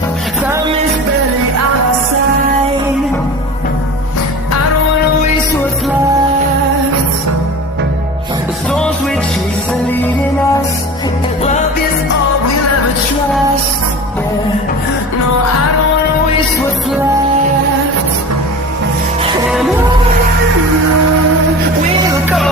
Time is barely on our side. I don't wanna waste what's left. The storms we chase are leading us, and love is all we'll ever trust. Yeah. No, I don't wanna waste what's left. And on we'll go.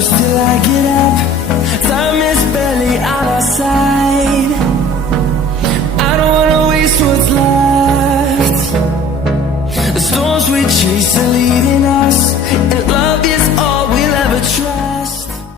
Till I get up, time is barely on our side. I don't wanna waste what's left. The storms we chase